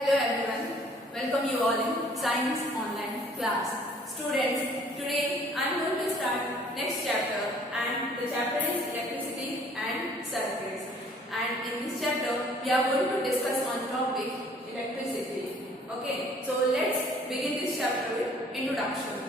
Hello everyone, welcome you all in Science Online class. Students, today I am going to start next chapter and the chapter is Electricity and Circuits. And in this chapter we are going to discuss on topic electricity. Okay, so let's begin this chapter with introduction.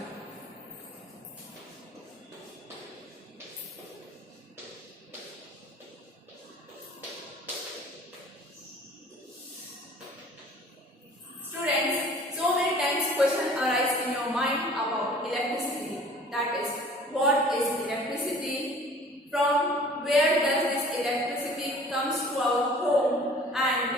Students, so many times question arise in your mind about electricity. That is, what is electricity? From where does this electricity comes to our home and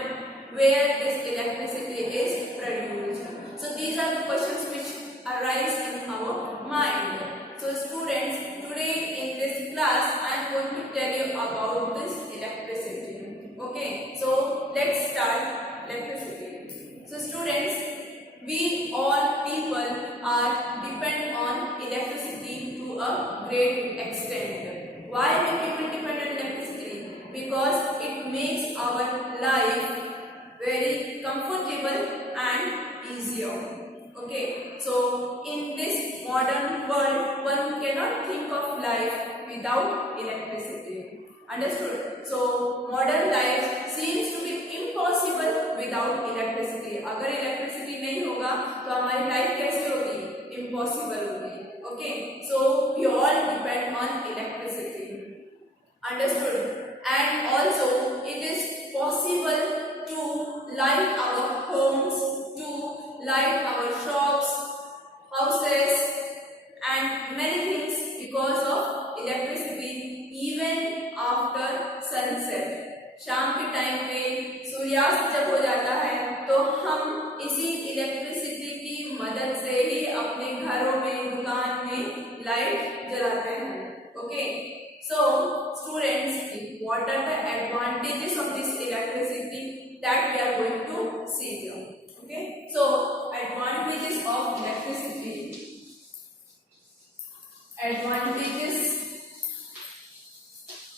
where this electricity is produced? So these are the questions which arise in our mind. So students, today in this class I am going to tell you about this electricity. Okay, so let's start electricity. So students, we all people are depend on electricity to a great extent. Why do people depend on electricity? Because it makes our life very comfortable and easier. Okay, so in this modern world, one cannot think of life without electricity. Understood? So modern life seems to be impossible without electricity. अगर electricity नहीं होगा तो हमारी life कैसे होगी? Impossible होगी. Okay, so we all depend on electricity. Understood? And also it is possible to light our homes, to light our shops, houses, and many things because of electricity even after sunset. शाम के time पे सूर्यास्त जब हो जाता है तो हम इसी इलेक्ट्रिसिटी की मदद से ही अपने घरों में, दुकान में लाइट जलाते हैं. Okay, so students, what are the advantages of this electricity that we are going to see here? Okay, so advantages of electricity. Advantages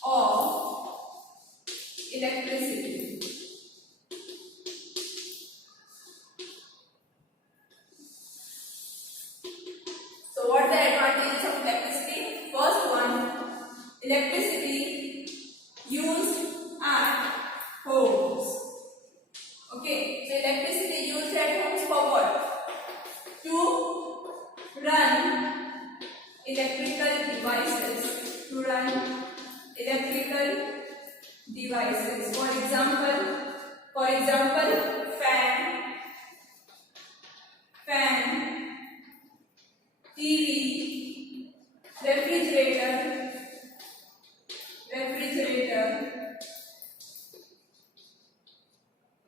of electricity. So what are the advantages of electricity? First one, electricity used at homes. Okay, so electricity used at homes for what? To run electrical devices. To run electrical devices. For example, fan, TV, refrigerator,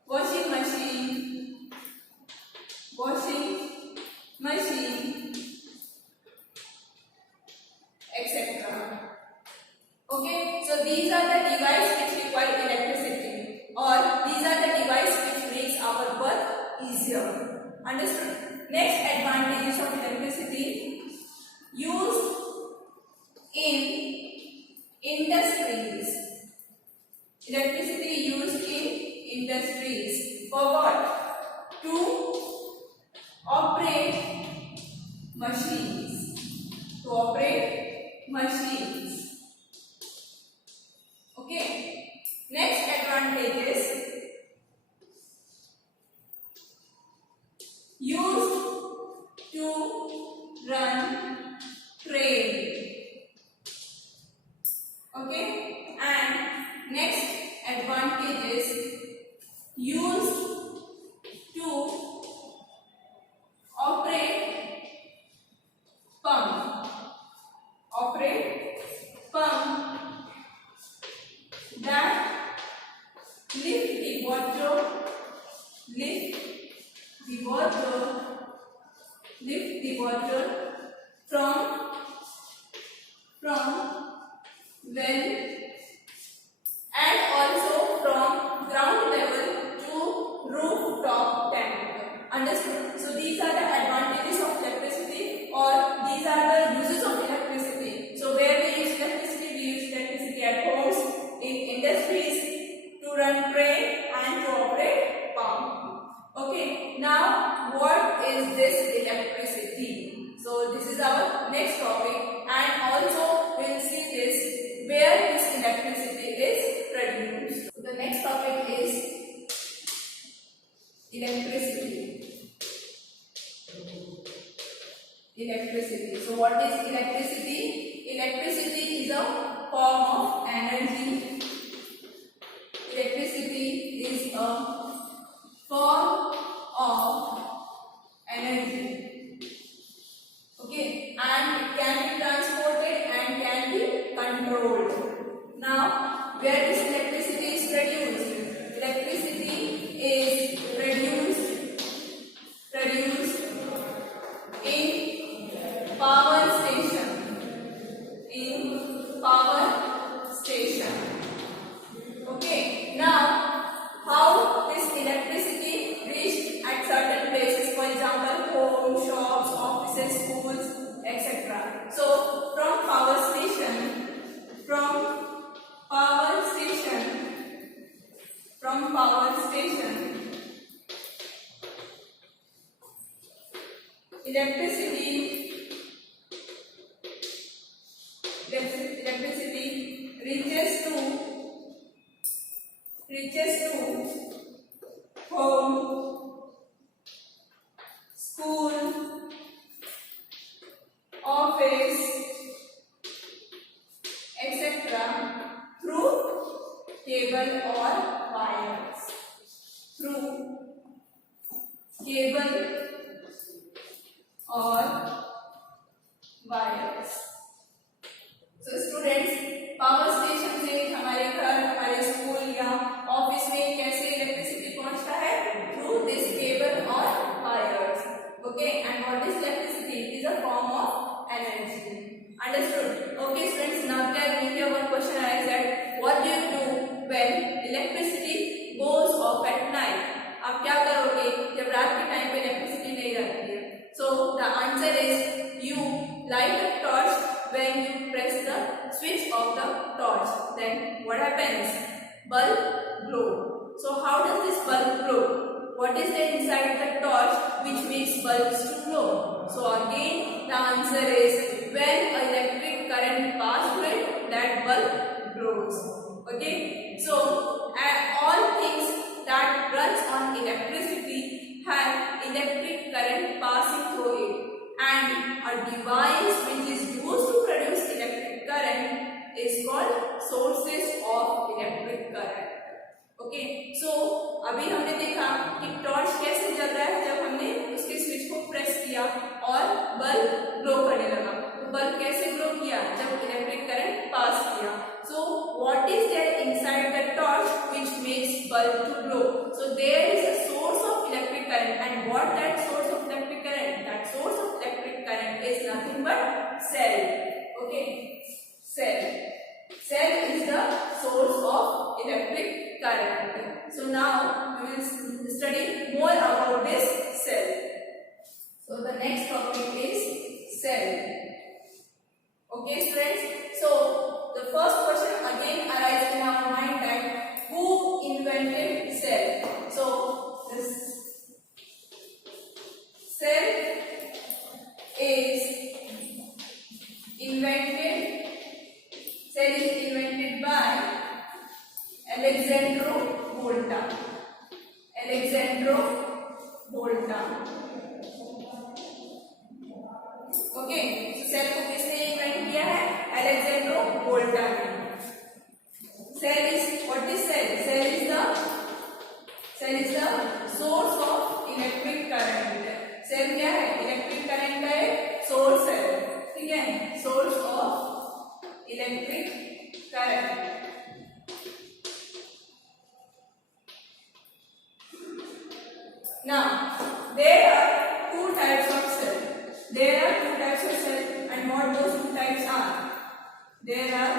washing machine, etc. Okay, so these are the devices which require electricity, or these are the devices which makes our work easier. Understood? Next advantages of electricity: used in industries. Electricity used in industries for what? To operate machines. Okay. Next advantages: used to run train. Okay. And next advantages: used to operate pump. That lift the water from well and also from ground level to rooftop tank. Understood? So these are the advantages of electricity, or these are the uses of electricity. So where we use electricity? We use electricity at homes, in industries, to run train and to operate pump. now what is this electricity? So this is our next topic, and also we will see this where this electricity is produced. So the next topic is electricity. Electricity. So what is electricity? Electricity is a form of energy. Electricity is a form of energy. Okay, and it can be transported and can be controlled. Now, where this electricity is produced? Electricity is produced in power station. In power station. Okay, now how this electricity reached at certain places, for example homes, shops, offices, schools, etc. So from power station, electricity reaches to home, school, office, etc. through cable or wires. Through cable or wires. So students, power station से हमारे घर, हमारे school या office में कैसे electricity पहुंचता है? Through this cable और wires. Okay, and what is electricity? It is a form of energy. Understood? Okay students, now here one question arises that what do you do when electricity goes off at night? आप क्या करोगे जब रात के time पे electricity नहीं रहती है? So the answer is you light a torch when you press the switch of the torch. Then what happens? Bulb glow. So how does this bulb glow? What is there inside the torch which makes bulbs to glow? So again the answer is when electric current passes through it, that bulb glows. Okay. So all things that runs on electricity have electric current passing through it, and a device which is used to produce electric current is called sources of electric current. Okay, so अभी हमने देखा कि torch कैसे जल रहा है जब हमने उसके स्विच को प्रेस किया और बल्ब ग्लो करने लगा. तो बल्ब कैसे ग्लो किया? जब इलेक्ट्रिक करंट पास किया. So what is there inside the torch which makes bulb to glow? So there is a source of electric current, and what that source of electric current? That source of electric current is nothing but cell. Okay, cell. Cell is the source of electric current. So now we will study more about this cell. So the next topic is cell. Okay students, so the first question again arises in our mind that who invented cell? So this cell is invented by Alexandro Volta. Okay, so cell को किसने invent किया है? Alexandro Volta ने. Cell is, what is cell? Cell is the source of electric current. Cell क्या है? Electric current का एक source है. ठीक है, source of electric current. Now there are two types of cell. And what those two types are? There are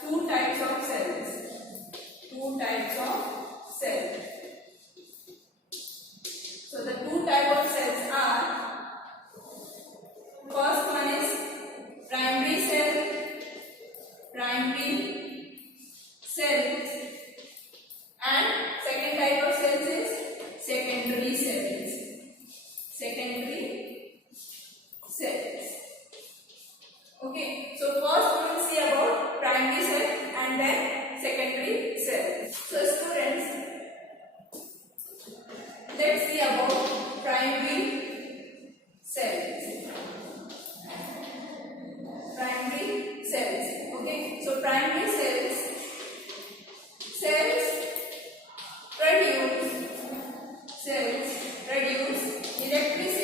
two types of cells. So the two types of cells are, first one is primary cells, and second type of cells is secondary cells. secondary cells. Okay, so first we will see about primary cell and then secondary cell. So students, let's see about primary cells. Primary cells. Okay, so primary cells produce electricity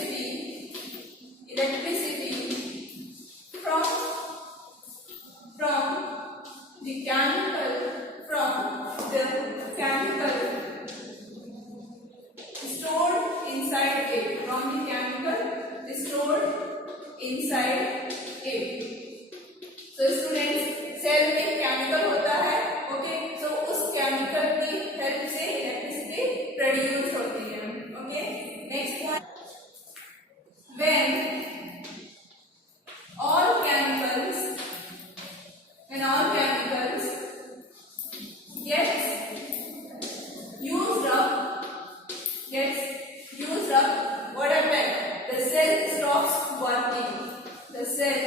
from the chemical stored inside it, So students, cell में chemical होता है, okay, so उस chemical की help से electricity produce होती है, okay. Next point, when all chemicals gets used up, what happens? The cell stops working. The cell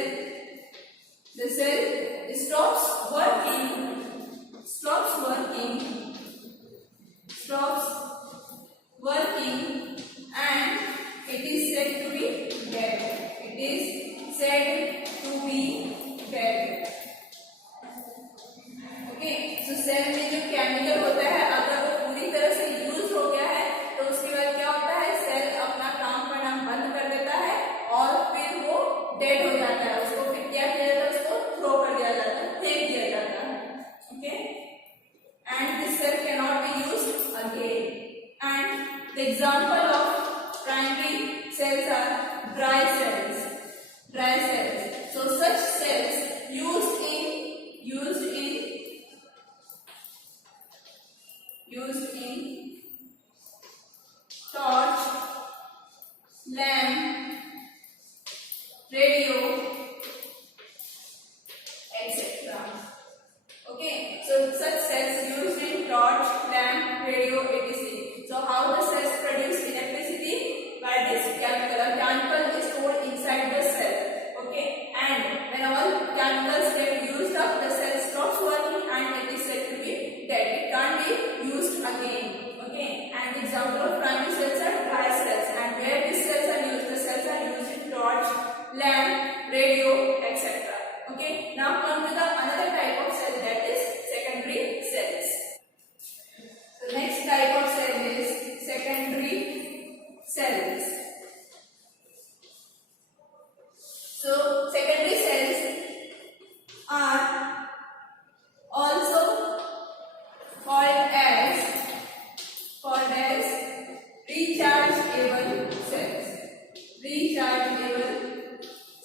stops working and it is said to be dead. Okay, so cell में जो chemical होता है, अगर वो पूरी तरह से यूज हो गया है तो उसके बाद क्या होता है, सेल अपना काम करना बंद कर देता है और फिर वो डेड हो जाता है. उसको फिर क्या किया जाता है, उसको थ्रो कर दिया जाता है, फेंक दिया जाता है. Okay, and this cell can not be used again. And the example of primary cells are dry cells. So such cells used in torch, lamp, radio, etc. Okay, so such cells used in torch, lamp, radio, etc. So how the cells produce electricity? By this chemical. A chemical is stored inside the cell. Okay, and when all chemicals get used up, the cell stops working and it is said to be dead. It can't be used again. Okay, and the example of primary cells are dry cells, and where these cells are used, the cells are used in torch, lamp, radio, etc. Okay, now come to the another type of cell, that is secondary cells. The next type of cell is secondary cells. So secondary cells are also called as rechargeable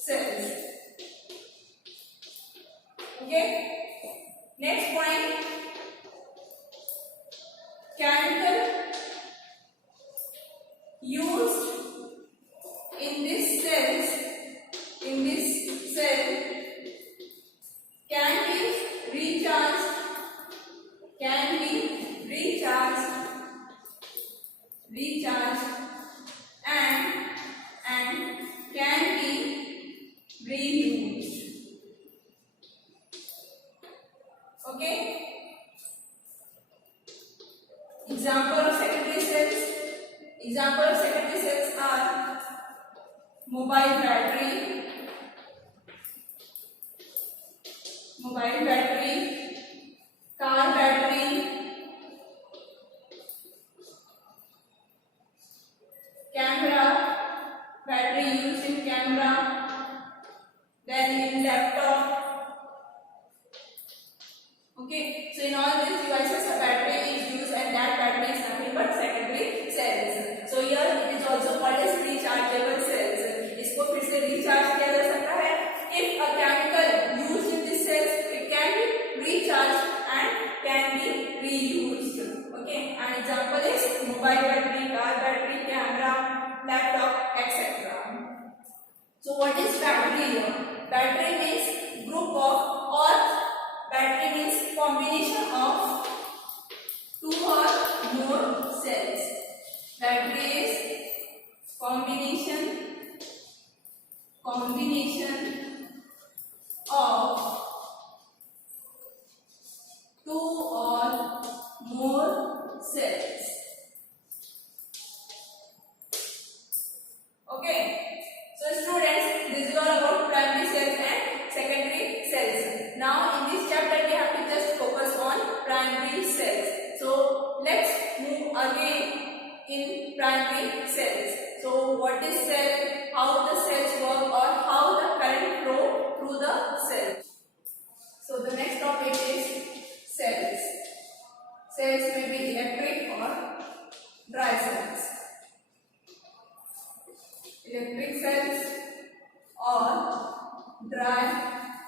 cells. Okay, next point, chemical used in this cell can be recharged and can be reused. Okay, example of secondary cells are mobile battery, car battery, camera, battery used in camera, then in laptop. Okay, so in all these devices a battery is used, and that battery is nothing but secondary cells. So here it is also called as rechargeable cells. इसको फिर से recharge किया जा सकता है. If a chemical used in this cells, it can be recharged and can be reused. Okay, an example is mobile battery, car battery, camera, laptop, etc. So what is battery here? Battery means group of, or battery means combination of two or more cells. Battery is combination Okay. So students, this is all about primary cells and secondary cells. Now in this chapter we have to just focus on primary cells. So let's move again in primary cells. So what is cell, how the cells work, or how the current flow through the cell. So the next topic is cells. Cells may be electric or dry cells. Electric cells or dry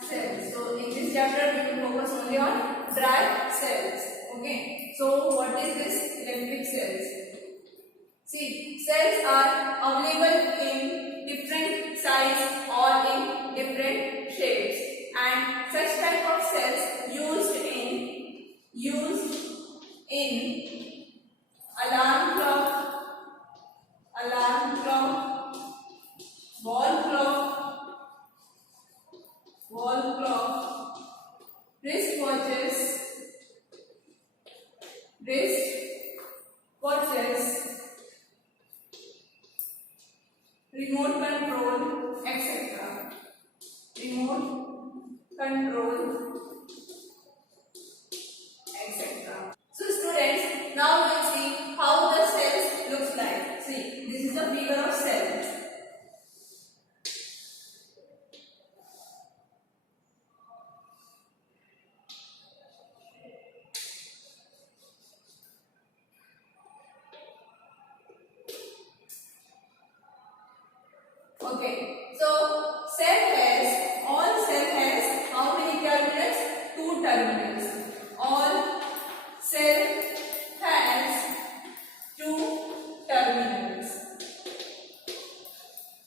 cells. So in this chapter we will focus only on dry cells. Okay. So what is this electric cells? See, cells are available in different size or in different shapes, and such type of cells used in alarm clock, wall clock, wrist watches, remote control, etc. Remote control, etc. So students, now we'll see how the cells looks like. See, this is the figure of cells. Okay, so all cell has how many terminals? 2 terminals. All cell has 2 terminals.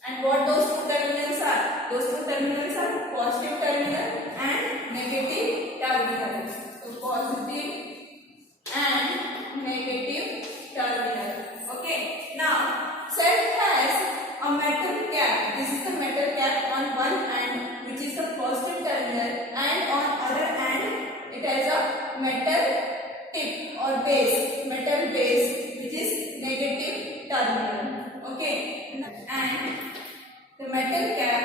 And what those 2 terminals are? Those 2 terminals are positive terminal and negative terminal. So positive and negative terminal. Okay, now cell has a metal cap. This is the metal cap on one end, which is the positive terminal, and on other end it has a metal tip or base, metal base, which is negative terminal. Okay, and the metal cap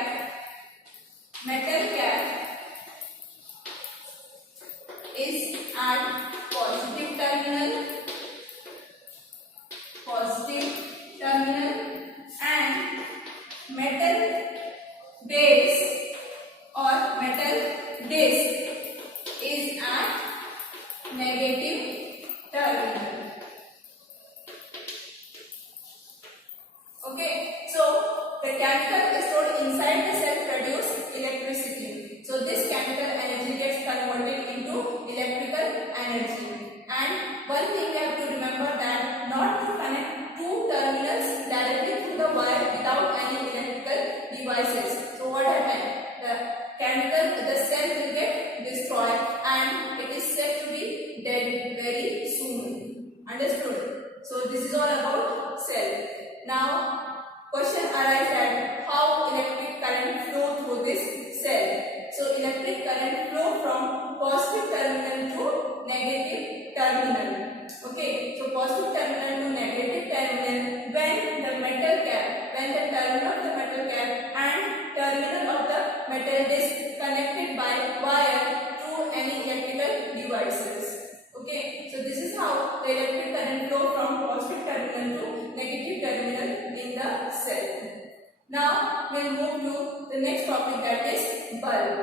is at positive terminal, and metal base or metal disc is at negative terminal. Okay, so the chemical stored inside the cell produce electricity. So this chemical energy gets converted into electrical energy. And one thing we have to remember, that not to connect 2 terminals directly through the wire without any electrical devices. So what happened? The cell will get destroyed and it is said to be dead very soon. Understood? So this is all about cell. Now question arises that how electric current flow through this cell. So electric current flow from positive terminal to negative terminal. Okay, so positive terminal to negative terminal when the terminal of the metal cap and terminal of the metal disc connected by wire through any electrical devices. Okay, so this is how the electric current flow from positive terminal to negative terminal in the cell. Now we'll move to the next topic, that is bulb.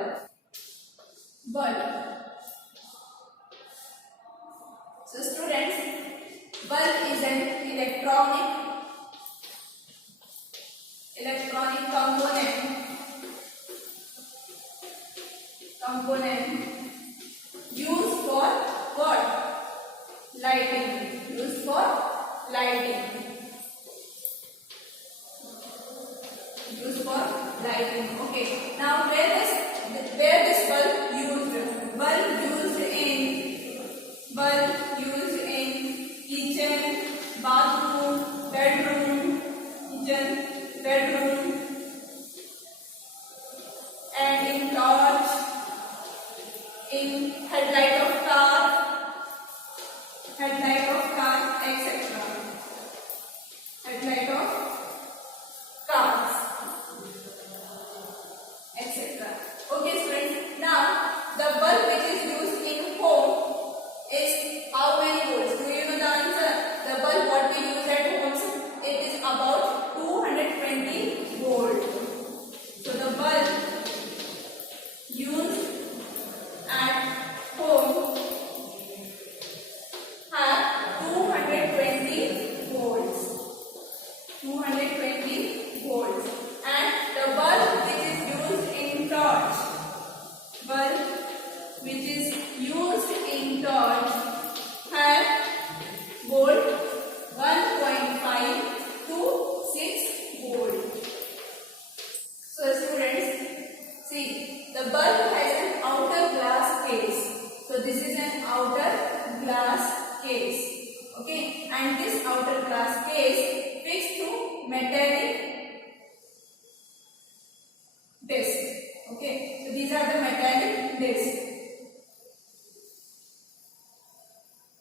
So students, bulb is an electronic component used for what? Lighting. Used for lighting. Okay. Now where this bulb used? Bulb used in kitchen, bathroom, bedroom, and in torch, in headlight of car, etc. Headlight of car. 220 volts. And the bulb which is used in torch, bulb which is used in torch have volt 1.5 to 6 volt. So students, see, the bulb has an outer glass case. So this is an outer glass case. Okay, and this outer glass case fixed to metallic disc. Okay, so these are the metallic discs.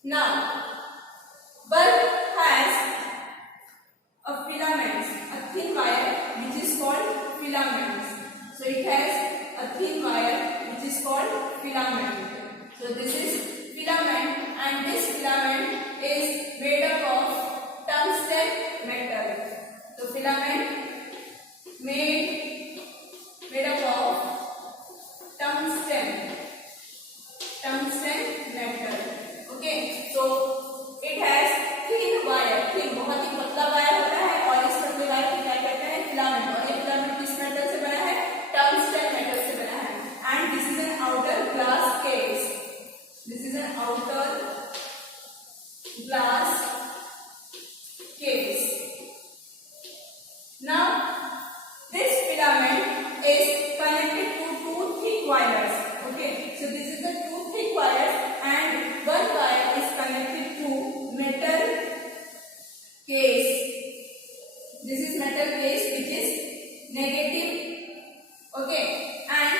Now, bulb has a filament, a thin wire which is called filament. So it has a thin wire which is called filament. So this is filament, and this filament is made up of tungsten metal. So filament made up of tungsten metal. Okay, so it has thin wire, thin बहुत ही पतला wire होता है, और इस पतले wire को क्या कहते हैं, फिलामेंट. और ये फिलामेंट किस मेटल से बना है, टंगस्टन मेटल से बना है. And this is an outer glass case. This is an outer glass case. Now, this filament is connected to two thick wires. Okay, so this is the two thick wires, and one wire is connected to metal case. This is metal case which is negative. Okay, and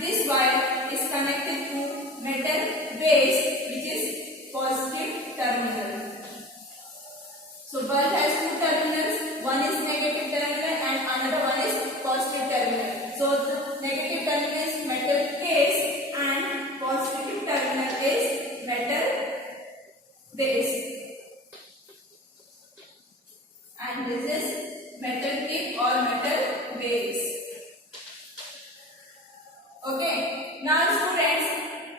this wire is connected to metal base which is positive terminal. So bulb has two terminals, one is negative terminal and another one is positive terminal. So the negative terminal is metal case and positive terminal is metal base. And this is metal tip or metal base. Okay, now students,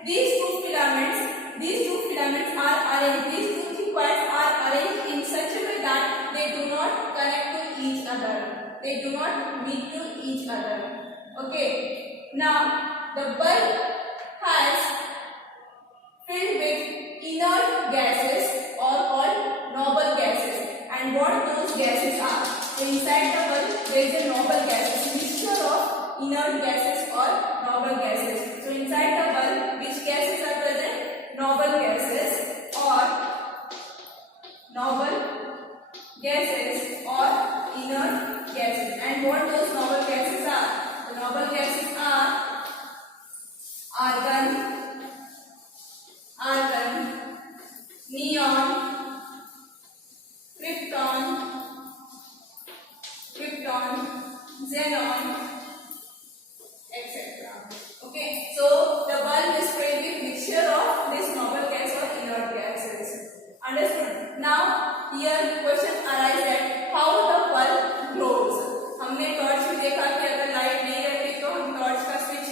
these two filaments are arranged, these two thick wires are arranged in such a way that they do not connect to each other. They do not meet to each other. Okay. Now, the bulb has filled with inert gases or called noble gases. And what those gases are? So, inside the bulb, there is a noble gases, mixture of inert gases or noble gases. So, inside the bulb, which gases are present? Noble gases or inert gases. And what those noble gases are? The noble gases are argon, neon, krypton, xenon, etc. Okay, so the bulb is filled with mixture of this noble gas or inert gases. Understood? Now, here question arises that how the bulb glows. हमने torch में देखा कि अगर light नहीं रहती तो हम torch का स्विच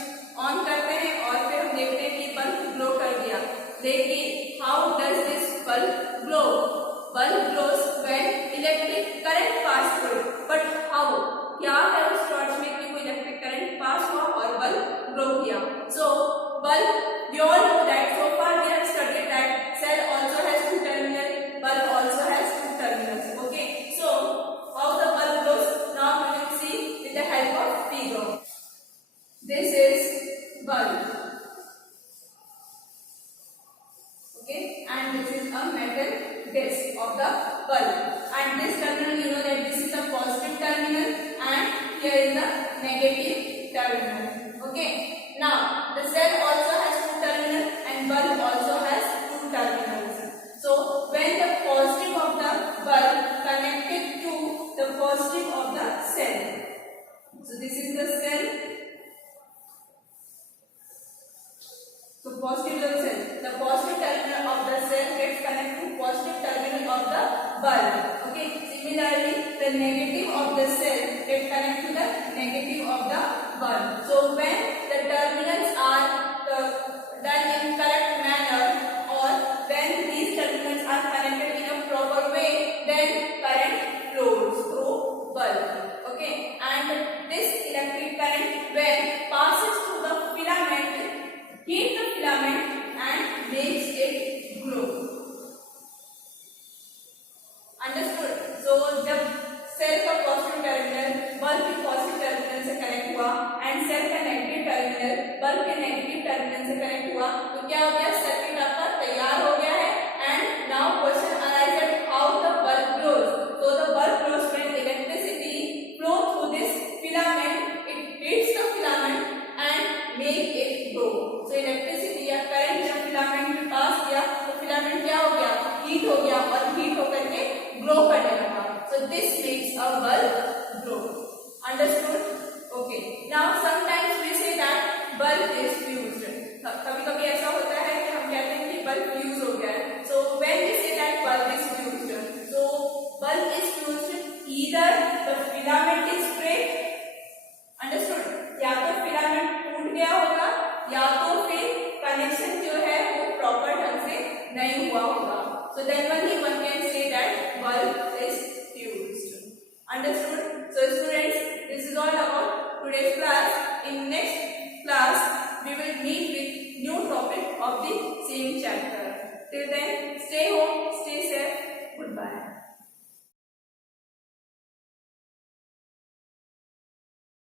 ऑन करते हैं और फिर हम देखते हैं कि बल्ब ग्लो कर दिया. लेकिन how does this bulb glow? Bulb glows when electric current pass through it. But how? क्या है उस टॉर्च में कि कोई इलेक्ट्रिक करंट पास हुआ और बल्ब ग्लो किया. So bulb, we all know that so far we have studied that cell also has two terminals, bulb also has two terminals. Okay, so how the bulb glows? Now we will see with the help of figure. This is bulb. Okay, and this is a metal disc of the bulb. And this terminal, you know that this is the positive terminal and here is the negative terminal. Okay, now the cell also has two terminals and bulb also has two terminals. So when the positive of the bulb connected to the positive of the cell. So this is the cell. So positive of the cell. The positive terminal of the cell gets connected to positive terminal of the bulb. Okay. Similarly, the negative of the cell gets connected to the negative of the bulb. So when the terminals are done in correct manner, or when these terminals are connected in a proper way, then current flows through terminal bulb के negative terminal से connect हुआ तो क्या हो गया, circuit आपका तैयार हो गया है. And now question arise that how the bulb glows. So the bulb glows when electricity flow through this filament. It heats the filament and make it glow. So electricity या करंट जब filament में पास किया तो filament क्या हो गया, heat हो गया और हीट होकर के ग्लो करने लगा. So this makes a bulb glow. Understood? Okay. Now sometimes we say that bulb is fused. कभी-कभी ऐसा होता है कि हम कहते हैं कि बल्ब फ्यूज हो गया है. So when we say that bulb is fused, so bulb is fused either the filament is break. Understood? या तो फिलामेंट टूट गया होगा या तो फिर कनेक्शन जो है वो प्रॉपर ढंग से नहीं हुआ होगा. So then only one can say that bulb is fused. Understood? So students, this is all about today's class. In next class we will meet with new topic of the same chapter. Till then, stay home, stay safe. Goodbye.